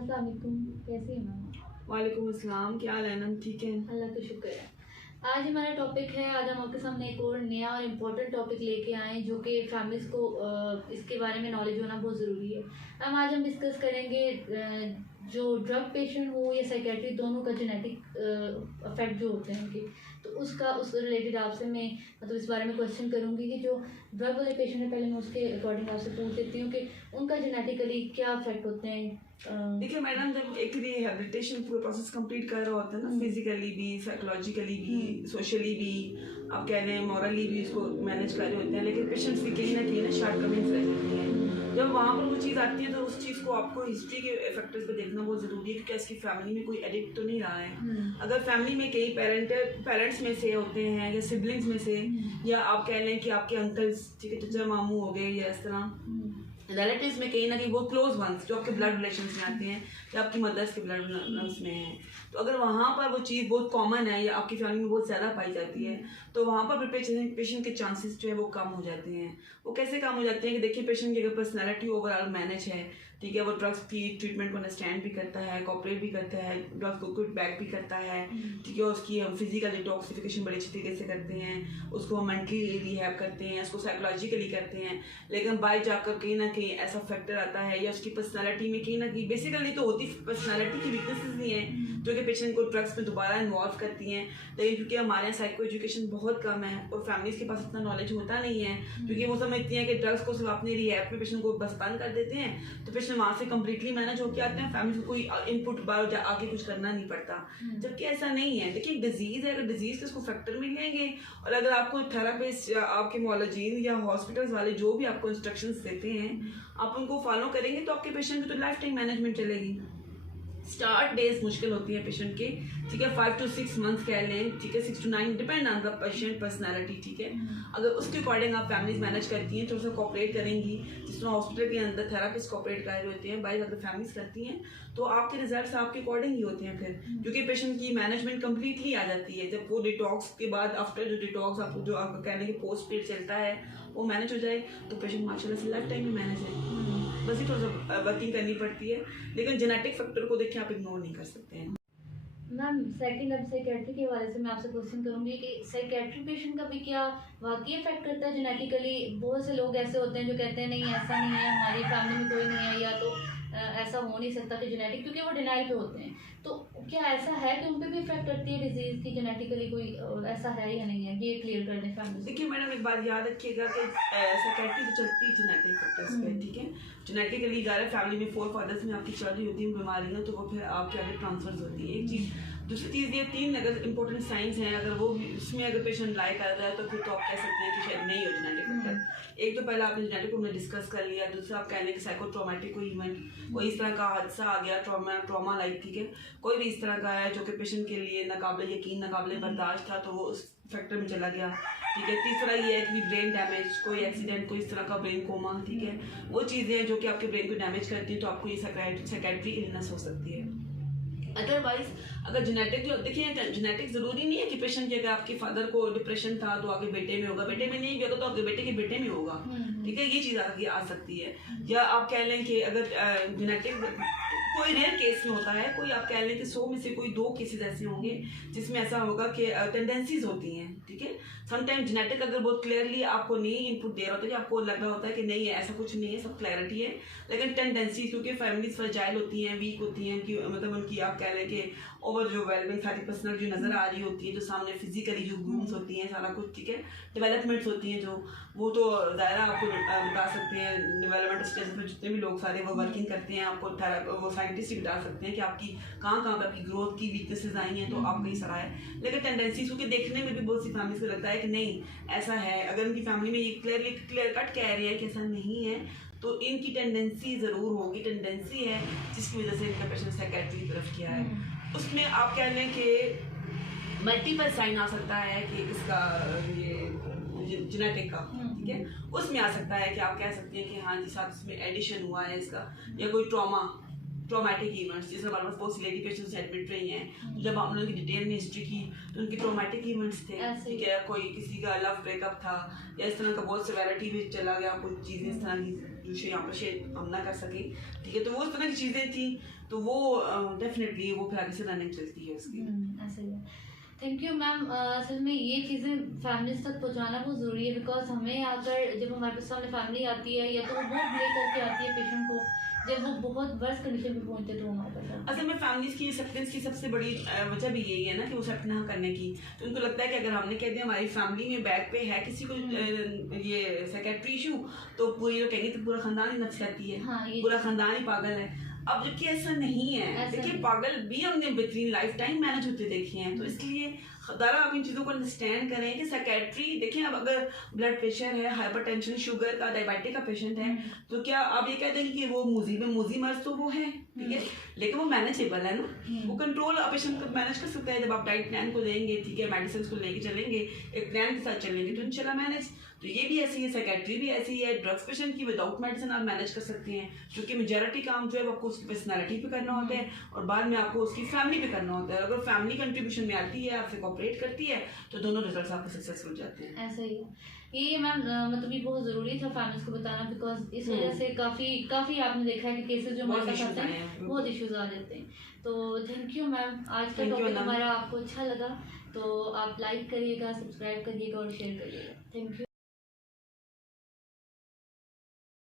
अस्सलाम वालेकुम, कैसी हैं मैम? वालेकुम अस्सलाम, क्या हाल है नम? ठीक है, अल्लाह का शुक्र है। आज हमारा टॉपिक है, आज हम आपके सामने एक और नया और इम्पोर्टेंट टॉपिक लेके आए हैं जो कि फैमिलीज़ को इसके बारे में नॉलेज होना बहुत ज़रूरी है। आज हम डिस्कस करेंगे जो ड्रग पेशेंट हो या साइकेट्री, दोनों का जेनेटिक अफेक्ट जो होते हैं उनके, तो उस रिलेटेड आपसे मैं मतलब इस बारे में क्वेश्चन करूँगी कि जो ड्रग वाले पेशेंट है, पहले मैं उसके अकॉर्डिंग आपसे पूछ लेती हूँ कि उनका जेनेटिकली क्या अफेक्ट होते हैं। देखिए मैडम, जब एक रिहेबिलिटेशन पूरा प्रोसेस कंप्लीट कर रहा होता है ना, फिजिकली भी, साइकोलॉजिकली भी, सोशली भी, आप कह रहे हैं मॉरली भी उसको मैनेज कर रहे होते हैं, लेकिन पेशेंट्स की कहीं ना शॉर्ट कमिंग्स रह जाती हैं। जब वहाँ पर वो चीज़ आती है तो उस चीज़ को आपको हिस्ट्री के फैक्टर्स पे देखना बहुत ज़रूरी है कि क्या इसकी फैमिली में कोई एडिक्ट तो नहीं रहा है। अगर फैमिली में कई पेरेंट्स में से होते हैं या सिबलिंग्स में से, या आप कह लें कि आपके अंकल्स, ठीक है, चचा मामू हो गए, या इस तरह रिलेटिव्स में कहीं ना कहीं वो क्लोज वंस जो आपके ब्लड रिलेशंस में आते हैं या आपकी मदर्स के ब्लड रिलेशंस में हैं, तो अगर वहाँ पर वो चीज़ बहुत कॉमन है या आपकी फैमिली में बहुत ज़्यादा पाई जाती है, तो वहाँ पर पेशेंट के चांसेस जो है वो कम हो जाते हैं। वो कैसे कम हो जाते हैं कि देखिए, पेशेंट की अगर पर्सनैलिटी ओवरऑल मैनेज है, ठीक है, वो ड्रग्स की ट्रीटमेंट को अंडरस्टैंड भी करता है, कोऑपरेट भी करता है, ड्रग्स को क्विट बैक भी करता है, ठीक है, उसकी हम फिजिकल डिटॉक्सिफिकेशन बड़ी अच्छी तरीके से करते हैं, उसको हम मेंटली रिहैब करते हैं, उसको साइकोलॉजिकली करते हैं, लेकिन बाय जाकर कहीं ना कहीं ऐसा फैक्टर आता है या उसकी पर्सनैलिटी में कहीं ना कहीं बेसिकली तो होती पर्सनैलिटी की वीकनेसेस नहीं है जो कि पेशेंट को ड्रग्स में दोबारा इन्वॉल्व करती हैं, लेकिन क्योंकि हमारे यहाँ साइको एजुकेशन बहुत कम है और फैमिलीज के पास इतना नॉलेज होता नहीं है, क्योंकि वो समझती हैं कि ड्रग्स को सिर्फ अपने रिहैब में पेशेंट को बस बंद कर देते हैं तो पेशेंट वहाँ से कम्प्लीटली मैनेज होकर आते हैं, फैमिली को कोई इनपुट बाहर आके कुछ करना नहीं पड़ता, जबकि ऐसा नहीं है। देखिए, एक डिजीज है, अगर डिजीज के उसको फैक्टर मिलेंगे और अगर आपको थेरापिस्ट, आपके मॉलोजीन या हॉस्पिटल्स वाले जो भी आपको इंस्ट्रक्शंस देते हैं आप उनको फॉलो करेंगे तो आपके पेशेंट की तो लाइफ टाइम मैनेजमेंट चलेगी। स्टार्ट डेज मुश्किल होती है पेशेंट के, ठीक है, 5 to 6 मंथ्स कह लें, ठीक है, 6 to 9 depend on the patient personality, ठीक है। अगर उसके अकॉर्डिंग आप फैमिलीज मैनेज करती हैं, थोड़ा सा कोऑपरेट करेंगी, जिस तरह हॉस्पिटल के अंदर थेरापिस्ट कोऑपरेट कर रहे होते हैं, बाई अगर फैमिलीज करती हैं तो आपके रिजल्ट्स आपके अकॉर्डिंग ही होते हैं फिर, क्योंकि पेशेंट की मैनेजमेंट कम्प्लीटली आ जाती है। जब वो डिटॉक्स के बाद, आफ्टर जो डिटॉक्स आपको जो आपका कहने के पोस्ट पीरियड चलता है वो मैनेज हो जाए तो पेशेंट माशाल्लाह से लाइफ टाइम में मैनेज है। बस ही थोड़ा सा वर्किंग करनी पड़ती है, लेकिन जेनेटिक फैक्टर को देखिए आप इग्नोर नहीं कर सकते हैं। मैम, सेकंड अब साइकेट्री के हवाले से मैं आपसे क्वेश्चन करूंगी कि साइकेट्री पेशेंट का भी क्या वाकई इफेक्ट करता है जेनेटिकली? बहुत से लोग ऐसे होते हैं जो कहते हैं नहीं ऐसा नहीं है, हमारी फैमिली में कोई नहीं है, या तो ऐसा हो नहीं सकता कि जेनेटिक, क्योंकि वो डिनाइल पे होते हैं, तो क्या ऐसा है कि उन पे भी इफेक्ट करती है डिजीज की जेनेटिकली? कोई ऐसा है या नहीं है, ये क्लियर कर दें फैमिली। देखिए मैडम, एक बात याद रखिएगा कि साइकेट्री तो चलती है जेनेटिक फैक्टर्स पे, ठीक है, जेनेटिकली जा रहा है, फैमिली में 4 फादर्स में आपकी चल रही होती है बीमारियां, तो वो फिर आपके आगे ट्रांसफर होती है, एक चीज़। दूसरी चीज़, ये 3 अगर इंपॉर्टेंट साइंस हैं, अगर वो उसमें अगर पेशेंट लाई कर रहा है तो फिर तो आप कह सकते हैं कि शायद नहीं हो जेनेटिक फैक्टर। एक तो पहला आपने जेनेटिक को हमने डिस्कस कर लिया, दूसरा आप कह लें कि साइको ट्रॉमेटिक कोई इवेंट, कोई इस तरह का हादसा आ गया, ट्रॉमा लाइक, ठीक है, कोई भी इस तरह का है जो कि पेशेंट के लिए नाकाबिले यकीन, नाकाबिले बर्दाश्त था, तो वो उस फैक्टर में चला गया, ठीक है। तीसरा ये है कि ब्रेन डैमेज, कोई एक्सीडेंट, कोई इस तरह का ब्रेन कोमा, ठीक है, वो चीज़ें जो कि आपके ब्रेन को डैमेज करती है, तो आपको ये साइकेट्री इलनेस हो सकती है। अदरवाइज अगर जेनेटिक, जो देखिए जेनेटिक जरूरी नहीं है कि पेशेंट की अगर आपके फादर को डिप्रेशन था तो आगे बेटे में होगा, बेटे में नहीं भी होगा तो आगे बेटे के बेटे में होगा, ठीक है, ये चीज़ आगे आ सकती है। या आप कह लें कि अगर जेनेटिक कोई रेयर केस में होता है, कोई आप कह लें कि 100 में से कोई 2 केसेस ऐसे होंगे जिसमें ऐसा होगा कि टेंडेंसीज होती हैं, ठीक है। समटाइम जेनेटिक अगर बहुत क्लियरली आपको नहीं इनपुट दे रहा होता है कि आपको लग रहा होता है कि नहीं है, ऐसा कुछ नहीं है, सब क्लैरिटी है, लेकिन टेंडेंसी, क्योंकि फैमिलीज फ्रजाइल होती हैं, वीक होती हैं, कि मतलब उनकी आप कह लें कि ओवर जो वेलबिंग 30% जो नज़र आ रही होती है, जो सामने फिजिकली जो ग्रूम्स होती हैं, सारा कुछ, ठीक है, डेवलपमेंट्स होती हैं जो, वो तो ज़ाहिर आपको बता सकते हैं, डेवलपमेंट स्टेज पर जितने भी लोग सारे वो वर्किंग करते हैं, आपको वो साइंटिस्ट ही बता सकते हैं कि आपकी कहाँ पर आपकी ग्रोथ की वीकनेसेस आई हैं, तो आपका ही सरा है। लेकिन टेंडेंसीज को देखने में भी बहुत सी फैमिलीज को लगता है कि नहीं ऐसा है, अगर उनकी फैमिली में ये क्लियर कट कह रहे हैं कि ऐसा नहीं है, तो इनकी टेंडेंसी ज़रूर होगी, टेंडेंसी है जिसकी वजह से इनका पेशेंट साइकेट्री की तरफ किया है। उसमें आप कह लें कि मल्टीपल साइन आ सकता है कि इसका ये जेनेटिक का, ठीक है, उसमें आ सकता है कि आप कह सकते हैं कि हाँ जी साथ इसमें एडिशन हुआ है इसका, या कोई ट्रॉमेटिक इवेंट्स, जैसे हमारे पास बहुत सी लेडी पेशेंट्स एडमिट रही हैं, तो जब हमने उनकी डिटेल में हिस्ट्री की तो उनकी ट्रॉमेटिक इवेंट्स थे, ठीक है, कोई किसी का लव ब्रेकअप था या इस तरह का बहुत सिवियरिटी भी चला गया, कुछ चीज़ें इस तरह की जो यहाँ पर शेयर हम ना कर सके, ठीक है। तो वो इस तरह की चीज़ें थी, तो वो डेफिनेटली वो फिर आगे से रनिंग चलती है उसकी। ऐसे ही है। Thank you ma'am. असल में ये चीज़ें फैमिलीज तक पहुंचाना बहुत ज़रूरी है, बिकॉज हमें आकर जब हमारे सामने फैमिली आती है या तो वो बहुत ब्रेक करके आती है पेशेंट को, जब वो बहुत वर्स्ट कंडीशन पे पहुंचते तो हमारे पास आते हैं। असल में फैमिलीज की एक्सेप्टेंस की सबसे बड़ी वजह भी यही है ना कि वो एक्सेप्ट ना करने की। तो उनको लगता है कि अगर हमने कह दिया हमारी फैमिली में बैक पे है किसी को ये साइकेट्री इशू, तो पूरी लोग कहेंगे तो पूरा खानदान ही नफसियाती है, हाँ, ये पूरा खानदान ही पागल है। अब जबकि ऐसा नहीं है, देखिए पागल भी हमने बेहतरीन लाइफ टाइम मैनेज होते देखे हैं। तो इसलिए ज़रा आप इन चीज़ों को अंडरस्टैंड करें कि साइकेट्री, देखिए अब अगर ब्लड प्रेशर है, हाइपरटेंशन, शुगर का, डायबिटिक का पेशेंट है, तो क्या आप ये कह देंगे कि वो मूजी मर्ज, तो वो है, ठीक है, लेकिन वो मैनेजेबल है ना, वो कंट्रोल पेशेंट को मैनेज कर सकता है। जब आप डाइट प्लान को देंगे, ठीक है, मेडिसिन को लेके चलेंगे, एक प्लान के साथ चलेंगे, तो इंशाल्लाह मैनेज। तो ये भी ऐसी है, साइकेट्री भी ऐसी है। ड्रग्स पेशेंट की विदाउट मेडिसिन आप मैनेज कर सकते हैं, क्योंकि मेजॉरिटी काम जो है वो आपको उसकी पर्सनैलिटी पे करना होता है और बाद में आपको उसकी फैमिली पे करना होता है। अगर फैमिली कंट्रीब्यूशन में आती है, आपसे कोऑपरेट करती है, तो दोनों रिजल्ट्स आपके सक्सेसफुल जाते हैं। ऐसा ही है। ये मैम मतलब ये बहुत ज़रूरी था फैमिलीज को बताना, बिकॉज इस वजह से काफ़ी आपने देखा है कि केसेस जो हमारे पास आते हैं बहुत इश्यूज आ जाते हैं। तो थैंक यू मैम। आज का टॉपिक हमारा आपको अच्छा लगा तो आप लाइक करिएगा, सब्सक्राइब करिएगा और शेयर करिएगा। Thank you.